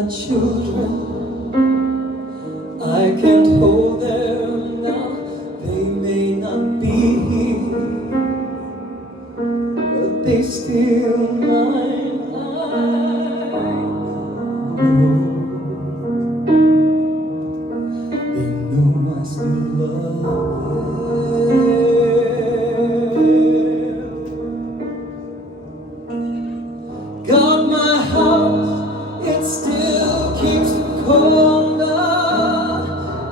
my children. I can't hold them now. They may not be here, but they still mine. I know they know I still love them. Got my house, it still keeps the corner.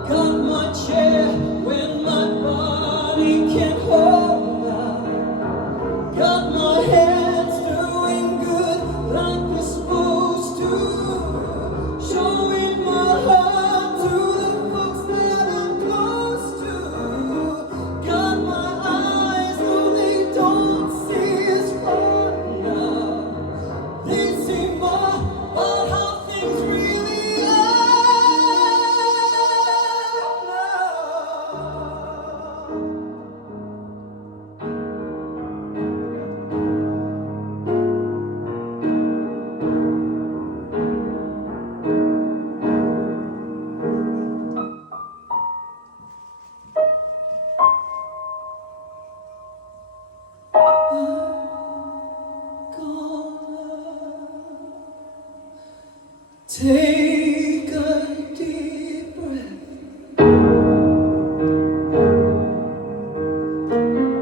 Got my chair when my body can't hold her. Got my hands doing good like we're supposed to. Showing my heart to the folks that I'm close to. Got my eyes though they don't see as far now. They see more about how things really are now. Take a deep breath.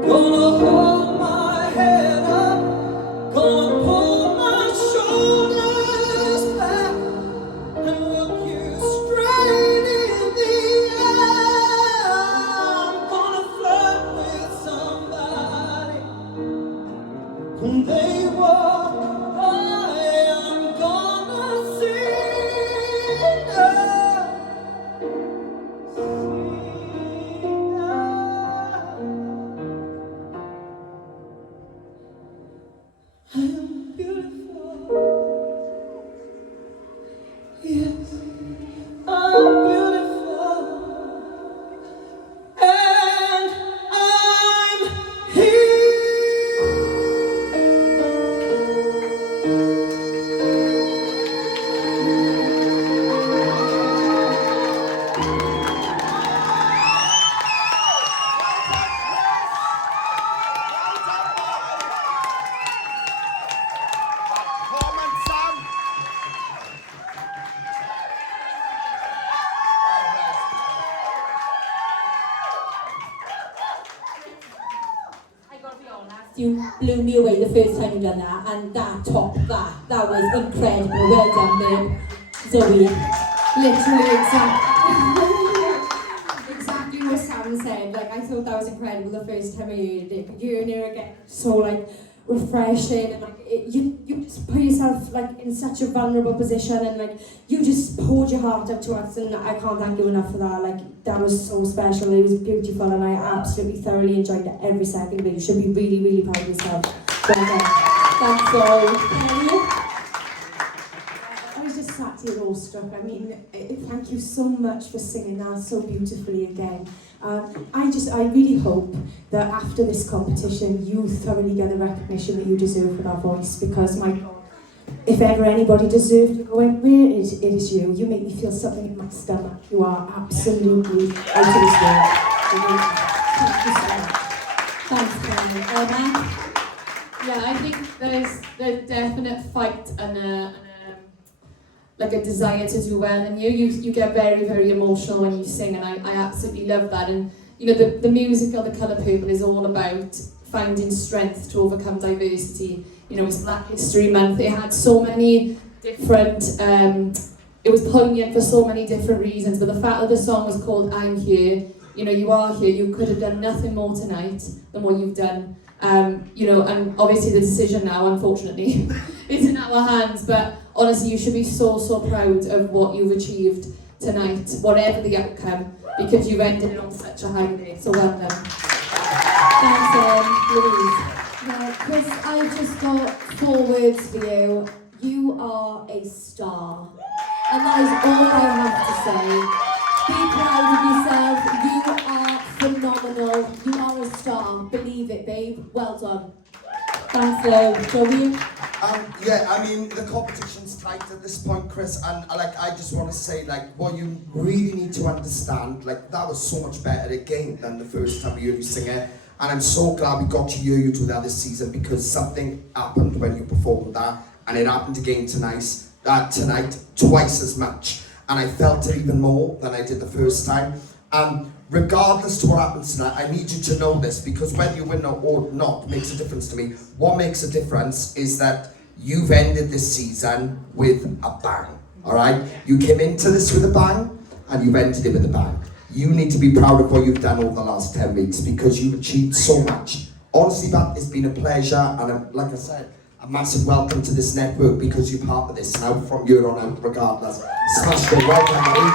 Gonna hold my head up. Gonna pull my shoulders back and look you straight in the eye. I'm gonna flirt with somebody when they walk by. I'm gonna sing out, sing out. I'm beautiful. Yes, I'm beautiful. And I'm here. I gotta be honest, you blew me away the first time you done that, and that topped that. That was incredible. Well done, babe. Zoe. Literally exactly what Sam said. Like, I thought that was incredible the first time I heard it. But hearing it again, so like refreshing, and like you just put yourself like in such a vulnerable position, and like you just poured your heart out to us, and I can't thank you enough for that. Like, that was so special. It was beautiful, and I absolutely thoroughly enjoyed it every second of it. You should be really, really proud of yourself. Well done. That's all. I was just sat here awestruck. I mean, thank you so much for singing that so beautifully again. I really hope that after this competition you thoroughly get the recognition that you deserve for that voice, because my God, if ever anybody deserved to go anywhere, it is you. You make me feel something in my stomach. You are absolutely out of this world. Thank you so much. Thanks, Karen. Owen? Yeah, I think there's a definite fight and like a desire to do well in you. You get very, very emotional when you sing, and I absolutely love that. And you know, the musical The Colour Purple is all about finding strength to overcome diversity. You know, it's Black History Month. It had so many different, it was poignant for so many different reasons, but the fact that the song was called I'm Here, you know, you are here, you could have done nothing more tonight than what you've done. You know, and obviously the decision now, unfortunately, is in our hands, but honestly, you should be so, so proud of what you've achieved tonight, whatever the outcome, because you've ended it on such a high note, so well done. Thanks, Louise. Yeah, Chris, I just got 4 words for you. You are a star. And that is all I have to say. Be proud of yourself. You are phenomenal. You are a star. Believe it, babe. Well done. Thanks, Lou. Zoe. Yeah, I mean, the competition's tight at this point, Chris, and I just want to say, what you really need to understand, that was so much better again than the first time we heard you sing it, and I'm so glad we got to hear you do that this season, because something happened when you performed that, and it happened again tonight, twice as much, and I felt it even more than I did the first time. Regardless to what happens tonight, I need you to know this, because whether you win or not makes a difference to me. What makes a difference is that you've ended this season with a bang, all right? You came into this with a bang, and you've ended it with a bang. You need to be proud of what you've done over the last 10 weeks, because you've achieved so much. Honestly, Bat, it's been a pleasure, and like I said, a massive welcome to this network, because you're part of this now from here on out, regardless. Smash it, welcome, buddy.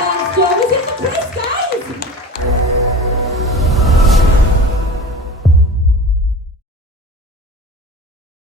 Thanks, Joe. Was it for Chris, guys?